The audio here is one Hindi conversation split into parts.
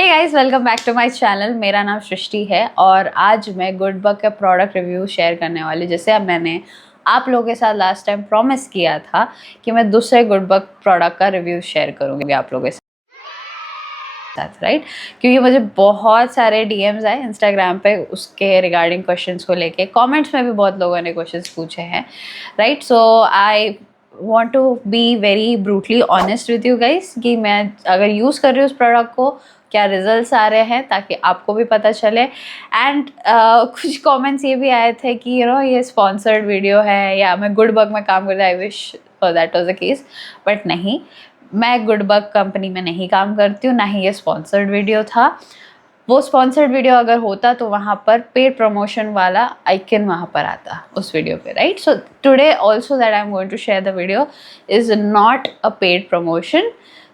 Hey guys, welcome back to my channel. मेरा नाम सृष्टि है और आज मैं गुडबक का प्रोडक्ट रिव्यू शेयर करने वाली। जैसे अब मैंने आप लोगों के साथ लास्ट टाइम प्रॉमिस किया था कि मैं दूसरे गुडबक प्रोडक्ट का रिव्यू शेयर करूँगी आप लोगों के साथ, राइट? क्योंकि मुझे बहुत सारे डीएम्स आए इंस्टाग्राम पे उसके रिगार्डिंग क्वेश्चंस को लेके। कमेंट्स में भी बहुत लोगों ने क्वेश्चंस पूछे हैं, right? So I want to be very brutally honest with you guys कि मैं अगर यूज़ कर रही हूँ उस प्रोडक्ट को, क्या रिजल्ट्स आ रहे हैं, ताकि आपको भी पता चले। एंड कुछ कमेंट्स ये भी आए थे कि ये स्पॉन्सर्ड वीडियो है या मैं गुडबक में काम करती। I wish that was the case, but नहीं, मैं गुडबक कंपनी में नहीं काम करती हूँ, ना ही ये स्पॉन्सर्ड वीडियो था। वो स्पॉन्सर्ड वीडियो अगर होता तो वहाँ पर पेड प्रमोशन वाला आइकन वहाँ पर आता उस वीडियो पे, right? So today also that I am going to share the video is not a paid promotion.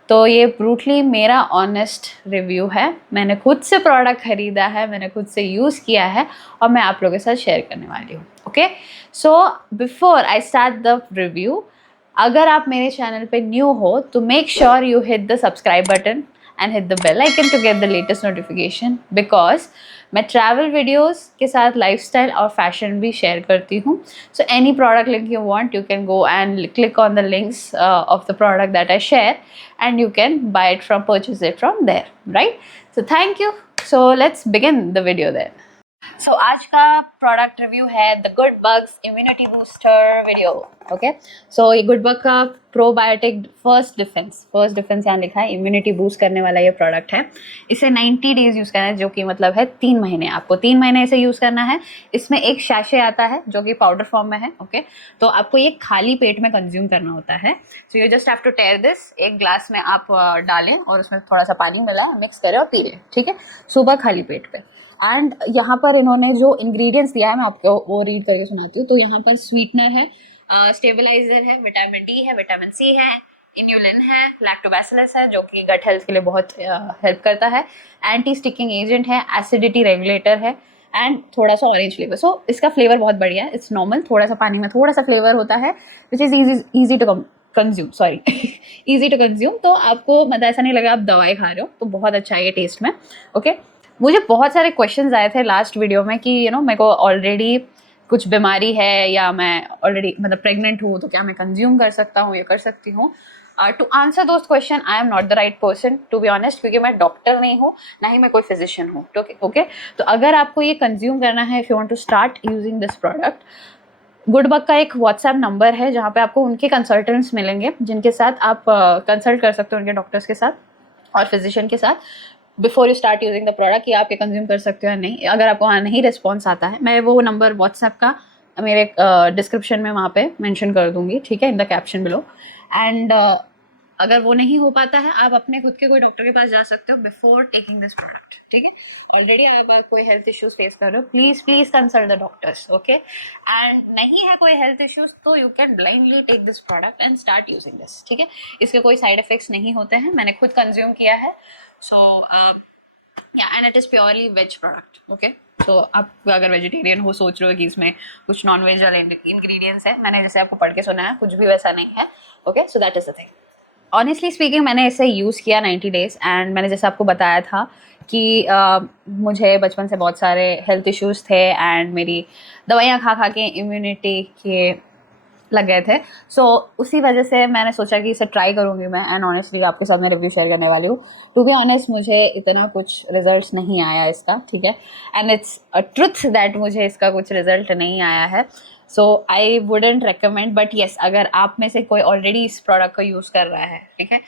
तो ये ब्रूटली मेरा ऑनेस्ट रिव्यू है। मैंने खुद से प्रोडक्ट ख़रीदा है, मैंने खुद से यूज़ किया है और मैं आप लोगों के साथ शेयर करने वाली हूँ। Okay, so before I start the review, अगर आप मेरे चैनल पे न्यू हो तो make sure you hit the subscribe button and hit the bell icon to get the latest notification, because मैं ट्रैवल वीडियोस के साथ लाइफस्टाइल और फैशन भी शेयर करती हूँ। So any product link you want, you can go and click on the links of the product that I share and you can buy it from, purchase it from there, right? So thank you. So let's begin the video there. So आज का प्रोडक्ट रिव्यू है the Goodbugs immunity booster video. Okay, so ये गुडबक का प्रोबायोटिक फर्स्ट डिफेंस यहाँ लिखा है, इम्यूनिटी बूस्ट करने वाला ये प्रोडक्ट है। इसे 90 डेज यूज़ करना है, जो कि मतलब है 3 महीने। आपको 3 महीने इसे यूज़ करना है। इसमें एक सैशे आता है जो कि पाउडर फॉर्म में है। ओके, तो आपको ये खाली पेट में कंज्यूम करना होता है। So you just have to tear this, एक ग्लास में आप डालें और उसमें थोड़ा सा पानी मिलाएं, मिक्स करें और पी लें, ठीक है, सुबह खाली पेट पे। एंड यहाँ पर इन्होंने जो इंग्रेडिएंट्स दिया है मैं आपको वो रीड करके सुनाती हूँ। तो यहाँ पर स्वीटनर है, स्टेबलाइजर है, विटामिन डी है, विटामिन सी है, इन्यूलिन है, लैक्टोबैसिलस है जो कि गट हेल्थ के लिए बहुत हेल्प करता है, एंटी स्टिकिंग एजेंट है, एसिडिटी रेगुलेटर है एंड थोड़ा सा ऑरेंज फ्लेवर। सो इसका फ्लेवर बहुत बढ़िया है, इट्स नॉर्मल, थोड़ा सा पानी में थोड़ा सा फ्लेवर होता है, which is easy to consume, sorry easy to consume. तो आपको मतलब ऐसा नहीं लगा आप दवाई खा रहे हो, तो बहुत अच्छा है ये टेस्ट में। ओके, मुझे बहुत सारे क्वेश्चंस आए थे लास्ट वीडियो में कि मेरे को ऑलरेडी कुछ बीमारी है या मैं ऑलरेडी मतलब प्रेग्नेंट हूँ, तो क्या मैं कंज्यूम कर सकता हूँ या कर सकती हूँ। टू आंसर दोस्त question I am not the right person to be honest, क्योंकि मैं डॉक्टर नहीं हूँ, ना ही मैं कोई फिजिशियन हूँ। ओके, तो अगर आपको ये कंज्यूम करना है, if you want to start using this product, Goodbug का एक व्हाट्सएप नंबर है जहाँ पे आपको उनके कंसल्टेंट्स मिलेंगे, जिनके साथ आप कंसल्ट कर सकते हो, उनके डॉक्टर्स के साथ और फिजिशियन के साथ, before you start using the product, कि आप ये कंज्यूम कर सकते हो या नहीं। अगर आपको वहाँ नहीं रिस्पॉन्स आता है, मैं वो नंबर व्हाट्सएप का मेरे डिस्क्रिप्शन में वहाँ पे मेंशन कर दूंगी, ठीक है, in the caption below. And अगर वो नहीं हो पाता है, आप अपने खुद के कोई डॉक्टर के पास जा सकते हो बिफोर टेकिंग दिस प्रोडक्ट, ठीक है। ऑलरेडी अगर आप कोई हेल्थ इश्यूज फेस कर रहे हो, please consult the doctors. Okay, and नहीं है कोई हेल्थ इश्यूज तो you can blindly take this product and start using this, ठीक है। इसके कोई साइड इफेक्ट्स नहीं होते हैं, मैंने खुद कंज्यूम किया है। So and it is purely veg product. Okay, so आप अगर वेजिटेरियन हो, सोच रहे हो कि इसमें कुछ नॉन वेज वाले इंग्रेडिएंट्स है, मैंने जैसे आपको पढ़ के सुना है, कुछ भी वैसा नहीं है। Okay, so that is the thing. Honestly speaking, मैंने इसे यूज़ किया 90 डेज़ एंड मैंने जैसे आपको बताया था कि मुझे बचपन से बहुत सारे हेल्थ इश्यूज़ थे एंड मेरी दवाइयाँ खा खा के इम्यूनिटी के लग गए थे। सो उसी वजह से मैंने सोचा कि इसे ट्राई करूँगी मैं, एंड ऑनेस्टली आपके साथ मैं रिव्यू शेयर करने वाली हूँ। टू बी ऑनेस्ट, मुझे इतना कुछ रिजल्ट्स नहीं आया इसका, ठीक है, and it's a truth that मुझे इसका कुछ रिजल्ट नहीं आया है। So I wouldn't recommend, but yes, अगर आप में से कोई ऑलरेडी इस प्रोडक्ट को यूज़ कर रहा है, ठीक है,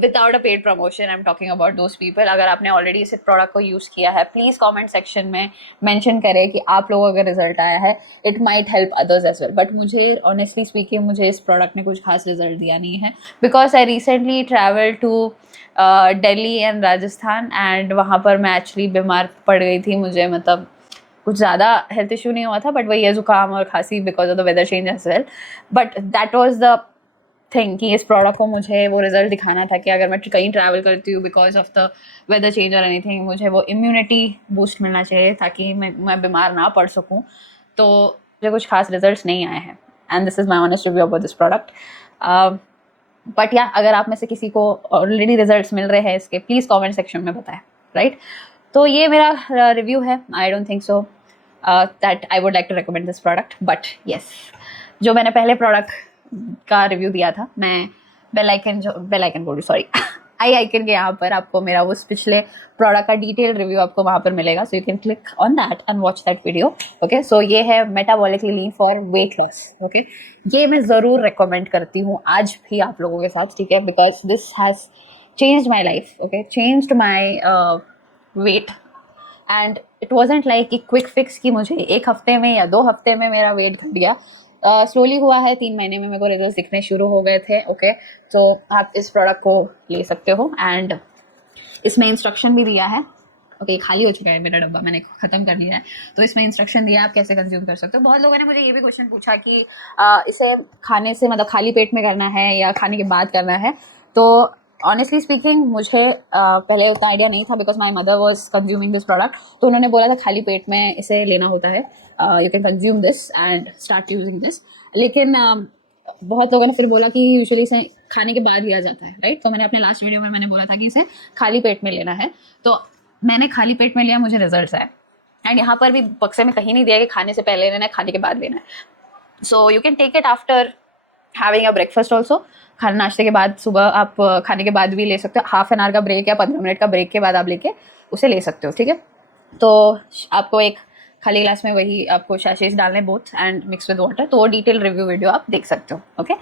without a paid promotion, I am talking about those people, अगर आपने ऑलरेडी इस प्रोडक्ट को यूज़ किया है, प्लीज़ कमेंट सेक्शन में मेंशन करें कि आप लोगों का रिजल्ट आया है। It might help others as well, but मुझे ऑनेस्टली स्पीकिंग मुझे इस प्रोडक्ट ने कुछ खास रिजल्ट दिया नहीं है, because I recently travel to Delhi and Rajasthan and वहाँ पर मैं एक्चुअली बीमार पड़ गई थी। मुझे मतलब कुछ ज़्यादा हेल्थ इशू नहीं हुआ था, बट वही है जुकाम और खांसी because of the weather change as well. But that was the thing कि इस प्रोडक्ट को मुझे वो रिजल्ट दिखाना था कि अगर मैं कहीं ट्रैवल करती हूँ because of the weather change और एनीथिंग, मुझे वो इम्यूनिटी बूस्ट मिलना चाहिए ताकि मैं बीमार ना पड़ सकूँ। तो मुझे कुछ खास रिजल्ट्स नहीं आए हैं and this is my honest review about this product. But या अगर आप में से किसी को ऑलरेडी रिजल्ट्स मिल रहे हैं इसके, प्लीज़ कमेंट सेक्शन में बताएं, राइट। तो ये मेरा रिव्यू है। I don't think so that I would like to recommend this product, but yes, जो मैंने पहले प्रोडक्ट का रिव्यू दिया था, मैं बेल आइकन बोल रही, सॉरी आई आइकन के यहाँ पर आपको मेरा उस पिछले प्रोडक्ट का डिटेल रिव्यू आपको वहाँ पर मिलेगा, so you can click on that and watch that video. Okay, so ये है metabolically lean for weight loss. Okay, ये मैं ज़रूर रिकमेंड करती हूँ आज भी आप लोगों के साथ, ठीक है, because this has changed my life. Okay, changed my weight and it wasn't like कि क्विक फिक्स की मुझे 1 हफ्ते में या 2 हफ्ते में मेरा वेट घट गया। स्लोली हुआ है, 3 महीने में मेरे को रिजल्ट दिखने शुरू हो गए थे। ओके, तो आप इस प्रोडक्ट को ले सकते हो एंड इसमें इंस्ट्रक्शन भी दिया है। ओके, खाली हो चुका है मेरा डब्बा, मैंने ख़त्म कर लिया है, तो इसमें इंस्ट्रक्शन दिया है आप कैसे कंज्यूम कर सकते हो। बहुत लोगों ने मुझे ये भी क्वेश्चन पूछा कि इसे खाने से मतलब खाली पेट में करना है या खाने के बाद करना है। तो ऑनेस्टली स्पीकिंग मुझे पहले उतना आइडिया नहीं था, because my mother was consuming this product, तो उन्होंने बोला था खाली पेट में इसे लेना होता है, you can consume this and start using this. लेकिन बहुत लोगों ने फिर बोला कि यूजुअली इसे खाने के बाद लिया जाता है, राइट। तो मैंने अपने लास्ट वीडियो में मैंने बोला था कि इसे खाली पेट में लेना है, तो मैंने खाली पेट में लिया, मुझे रिजल्ट आए। एंड यहाँ पर भी बक्से में कहीं नहीं दिया कि खाने से पहले लेना है, खाने के बाद लेना है। So you can take it after having a breakfast also. खाना नाश्ते के बाद, सुबह आप खाने के बाद भी ले सकते हो। हाफ एन आवर का ब्रेक या 15 मिनट का ब्रेक के बाद आप लेके उसे ले सकते हो, ठीक है। तो आपको एक खाली ग्लास में वही आपको सैशेस डालने, both and mix with water. तो वो डिटेल रिव्यू वीडियो आप देख सकते हो। ओके,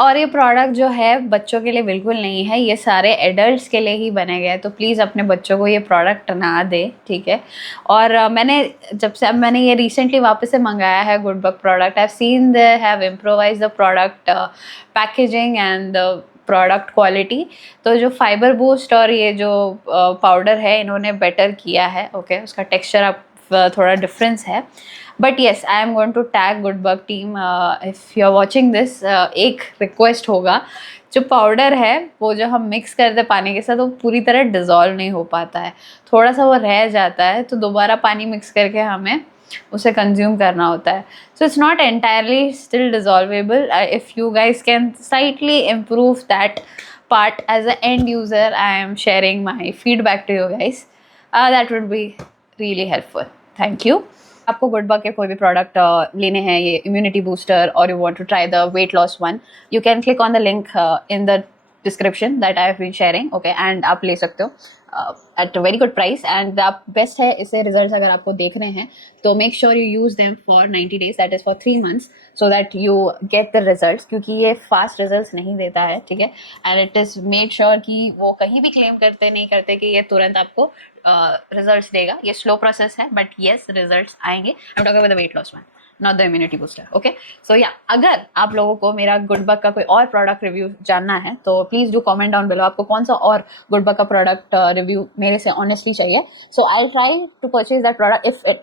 और ये प्रोडक्ट जो है बच्चों के लिए बिल्कुल नहीं है, ये सारे एडल्ट्स के लिए ही बने गए हैं, तो प्लीज़ अपने बच्चों को ये प्रोडक्ट ना दे, ठीक है। और मैंने जब से, अब मैंने ये रिसेंटली वापस से मंगाया है Goodbug product, I have seen they have improvise the product packaging and the product quality. तो जो फाइबर बूस्ट और ये जो पाउडर है इन्होंने बेटर किया है। ओके, उसका टेक्स्चर अब थोड़ा डिफरेंस है, but yes, I am going to tag Goodbug team if you are watching this. एक रिक्वेस्ट होगा, जो पाउडर है वो जो हम मिक्स करते हैं पानी के साथ, वो पूरी तरह डिज़ोल्व नहीं हो पाता है, थोड़ा सा वो रह जाता है, तो दोबारा पानी मिक्स करके हमें उसे कंज्यूम करना होता है। So it's not entirely still dissolvable. If you guys can slightly improve that part as an end user, I am sharing my feedback to you guys. That would be really helpful. Thank you. आपको गुडबक के कोई भी प्रोडक्ट लेने हैं, ये इम्यूनिटी बूस्टर, और you want to try the weight loss one, you can click on the link in the description that I have been sharing. Okay, and आप ले सकते हो at a very good price and the best है। इससे रिजल्ट्स अगर आपको देखने हैं तो make sure you use them for 90 days, that is for 3 months, so that you get the results, क्योंकि ये फास्ट रिजल्ट्स नहीं देता है, ठीक है। And it is made sure कि वो कहीं भी क्लेम करते नहीं करते कि ये तुरंत आपको रिजल्ट्स देगा। ये स्लो प्रोसेस है, बट येस, रिजल्ट्स आएंगे। I am talking about the weight loss one, not the immunity booster. Okay, so yeah, अगर आप लोगों को मेरा गुडबक का कोई और प्रोडक्ट रिव्यू जानना है तो please do comment down below, आपको कौन सा और गुडबक का प्रोडक्ट रिव्यू मेरे से ऑनेस्टली चाहिए। So I try to purchase that product if it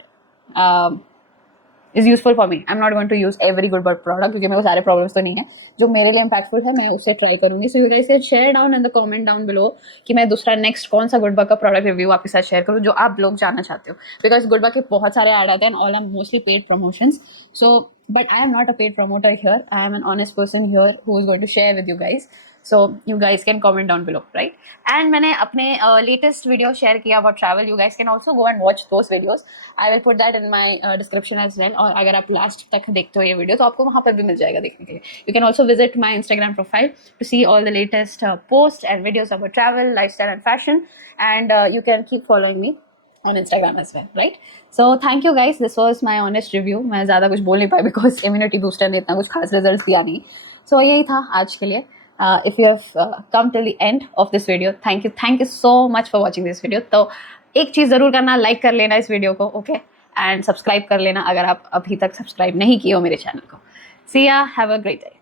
is useful for me. I am not going to use every Goodbug product, क्योंकि मेरे को सारे प्रॉब्लम्स तो नहीं है, जो मेरे लिए इम्पैक्टफुल है मैं उसे ट्राई करूंगी। So you guys can share down in the comment down below कि मैं दूसरा नेक्स्ट कौन सा गुडबक का प्रोडक्ट रिव्यू आपके साथ शेयर करूँ जो आप लोग जानना चाहते हो, बिकॉज गुडबक के बहुत सारे ऐड आते हैं, all are mostly paid promotions. So but I am not a paid promoter here. I am an honest person here who is going to share with you guys. So you guys can comment down below, right? And मैंने अपने latest video share किया about travel. You guys can also go and watch those videos. I will put that in my description as well. और अगर आप last तक देखते हो ये video तो आपको वहाँ पर भी मिल जाएगा देखने के लिए. You can also visit my Instagram profile to see all the latest posts and videos about travel, lifestyle and fashion. And you can keep following me on Instagram as well, right? So thank you guys, this was my honest review. मैं ज़्यादा कुछ बोल नहीं पाई because immunity booster ने इतना कुछ खास रिजल्ट दिया नहीं। So यही था आज के लिए। If you have come till the end of this video, thank you so much for watching this video. तो एक चीज़ ज़रूर करना, लाइक कर लेना इस वीडियो को, ओके, एंड सब्सक्राइब कर लेना अगर आप अभी तक सब्सक्राइब नहीं किए हो मेरे चैनल को। See ya, have a great day.